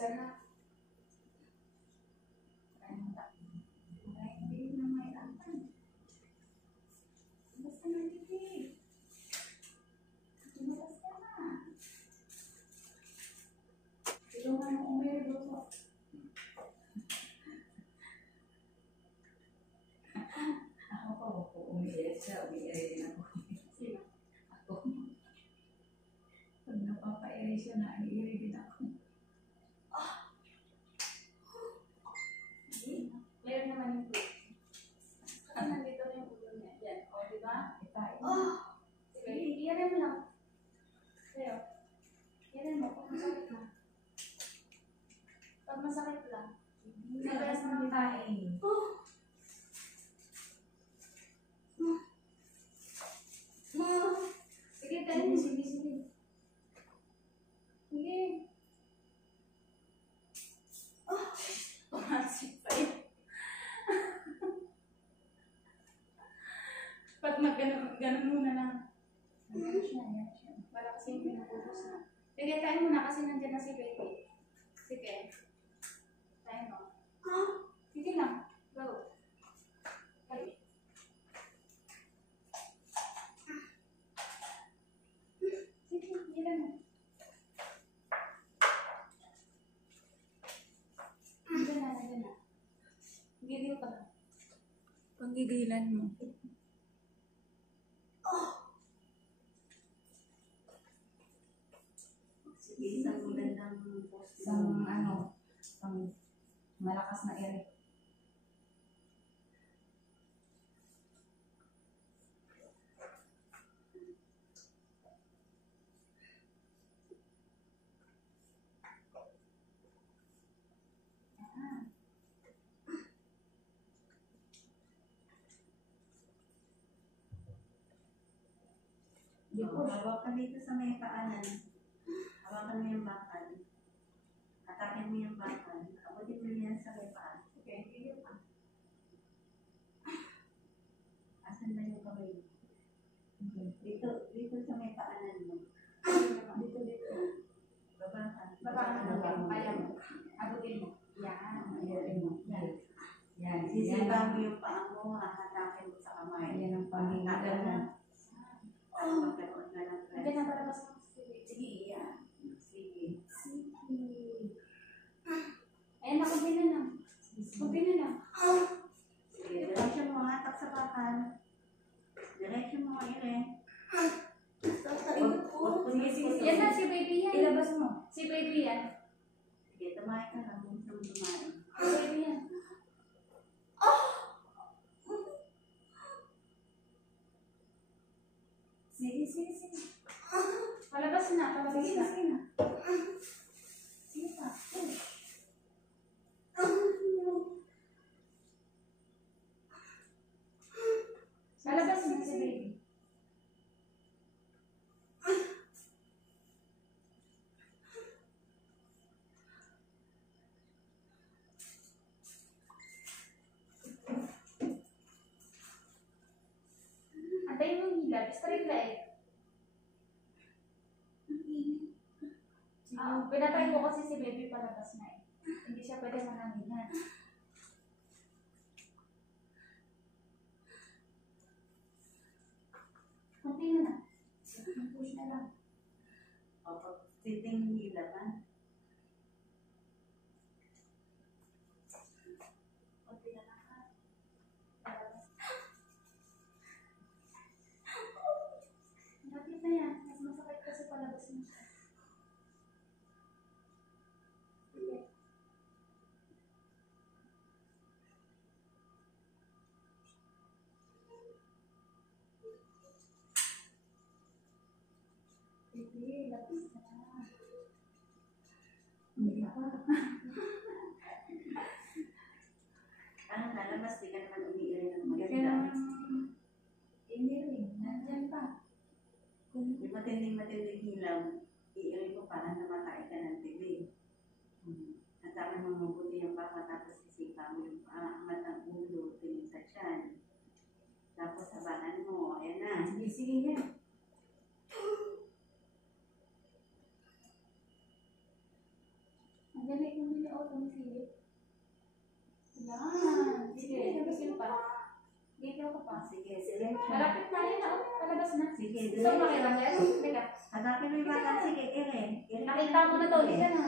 Isa na. Hindi na may apan. Basta na dito. Tumalas ka na. Tulungan mo umiri doon. Ako pa ako umiri. Siya umiri din ako. Sino? Ako. Pag napapairi siya na, iiri din ako. Meron naman yung food. Kasi nandito na yung ulo niya. Yan. O, diba? Ipain. Sige, iyarin mo lang. Kaya, iyarin mo. Pag masakit lang. Pag masakit lang. Nagalas na ng kain. Sige, tayo. Sige. Sige. Pumasip pa yun. Pag mag-ganon muna lang. Yan siya. Wala kasi yung pinapupos na. Sige, tayo muna kasi nandiyan na si baby. Sige. Tayo mo. Sige lang. Go. Bye. Sige, ilan mo. Nandiyan na. Gigil ka na. Panggigilan mo. Sige, isang magandang post. Isang malakas na ere. Hawakan dito sa may paanan. Hawakan mo yung bakal. Atakin mo yung bakal. Abutin mo yan sa may paan. Okay, gigil ka. Asan ba yung kamay? Dito sa may paanan mo. Dito. Baba ka. Baba mo. Kaya mo. Abutin mo. Yan. Abutin mo. Yan. Sisipa mo yung paa mo. Hahatakin mo sa kamay. Yan ang panghingilan mo. Magkaroon na lang. Nandiyan na palabas mo. Sige, yan. Sige. Ayan na, kunti na lang. Kunti na lang. Sige, diretso mo hatak sa bakal. Diretso mo ire. Yan na, si baby yan. Ilabas mo. Si baby yan. Sige, tumahay ka lang. Gusto mo tumahay. Si baby yan. Sige. Palabas na. Sige pa. Palabas na si baby. Antayin mo yung hilab. Straight leg. Pinatay ko kasi si baby palabas na eh. Hindi siya pwede mananginan. Kunti na. Push na lang. O, pag titing hilaban. Kunti na lang ha. Palabas. Lapit na yan. Mas masakit kasi palabas na siya. Sige. Sige, lapis na. Hindi pa. Ano, lalabas, di ka naman umiirin ng Kaya maganda. hindi rin. Nandyan pa. Yung matinding hilaw, iirin mo para namatay ka ng tibig. At mo mabuti yung baka, tapos isipa mo yung angat ng ulo, tingin sa tiyan. Tapos habakan mo, ayan na. Sige yan. Ang galing Sino pa? Dito ka pa. Sige, diretso. Malapit na yun na. Palabas na. Sige, Gusto mo diretso. makita yan? Teka. Hanapin mo yung bata. Sige, Eren. Nakita mo na to. Dito na.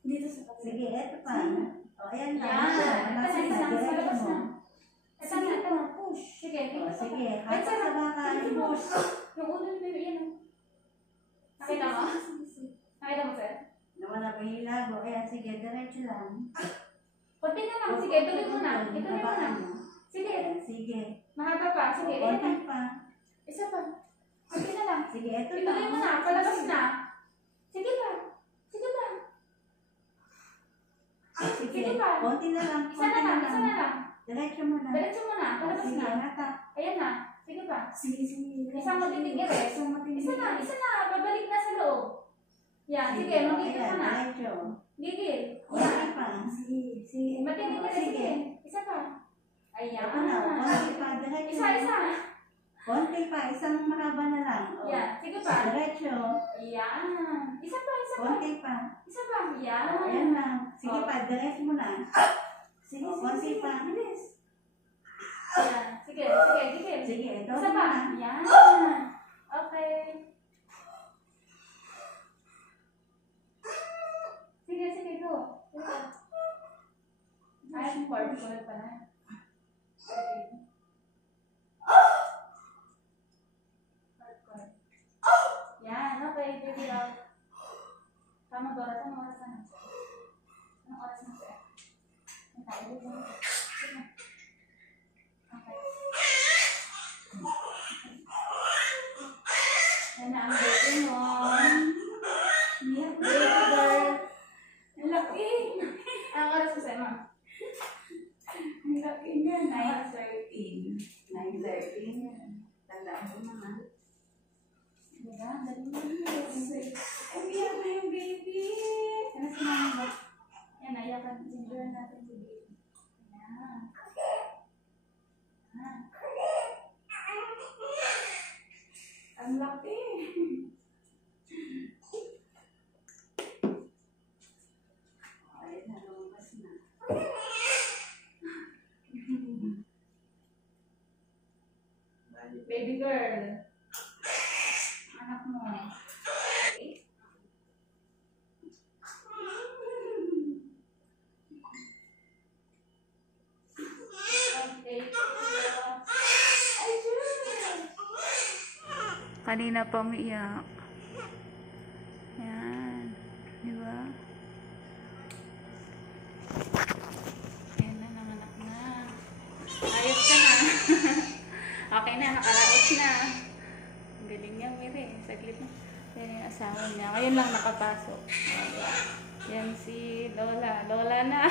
Dito sa kapatid. Sige, eto pa. O, ayan na. Yan. Malapit na. Isa. Diretso Palabas mo. na. Isa na ito. Push. Sige. O, Dito sa sige, kapatid. hatak sa baka. Push. Yung ulo ni Baby, yan. Nakita mo? Nakita mo, sir? Nawala ba yung lago? Ayan, sige, diretso lang. Kunti na lang. Sige, tuloy mo na. Ituloy mo na. Sige. Ayan, sige. Mahaba pa. Sige, O, ayan na. konti pa. Isa pa. Kunti na lang. Sige, eto na. Ituloy mo na. Palabas na. Sige pa. Sige pa. Sige, Sige pa. konti na lang. Isa na lang. Isa na lang. Diretso mo na. Diretso mo na. Palabas Sige, na. hatak. Ayan na. Sige pa. Sige, sige. Isang matitig ere. Isang matitig. Isa na. Isa na. Pabalik na sa loob. Yan. Sige. Magigil ayan, mo na. diretso. Gigil. Konti pa. Sige, sige. Matitig ere. Sige. Isa pa. Ayan. Ito na, konti pa. Diretso. Isa. Isa. Konti pa. Isang mahaba na lang. O, Yan. Sige pa. diretso. Ayan. Isa pa. Isa pa. Konti pa. Isa pa. Yan. O, ayan na. Sige O. pa, diretso mo na. Sige, O, konti sige. pa. Bilis. Ayan. Sige. Sige. Gigil. Sige, ito Isa pa. na. Yan. Okay. Sige, sige, go. Ay, cord ko lang pala. Okay. Cord. Yan, okay, baby love. Tama, Dora. Anong oras na? Anong oras na, sir? Ang tayo dito. Sige. Okay. Yan na ang baby mo. Baby girl. Ang laki. Anong oras ko sa'yo, ma'am? Ang laki niya. 9:13. 9:13. Tandaan mo naman. Diba? Dali mo yun. Ay, iyak na yung baby. Ano si mama ba? Yan, ayakan. Sinduran natin si baby. Yan. Ang laki. O, ayan na, lumabas na. Baby girl. Anak mo. Okay. Okay. Ay, Jun. Kanina pa umiiyak. Yan. Di ba? Ayan na, nanganak na. Ayos ka na. Okay na, nakaraos na. Ang galing niya, Miri. Saglit na. Yan yung asawa niya. Ngayon lang nakapasok. Yan si Lola. Lola na.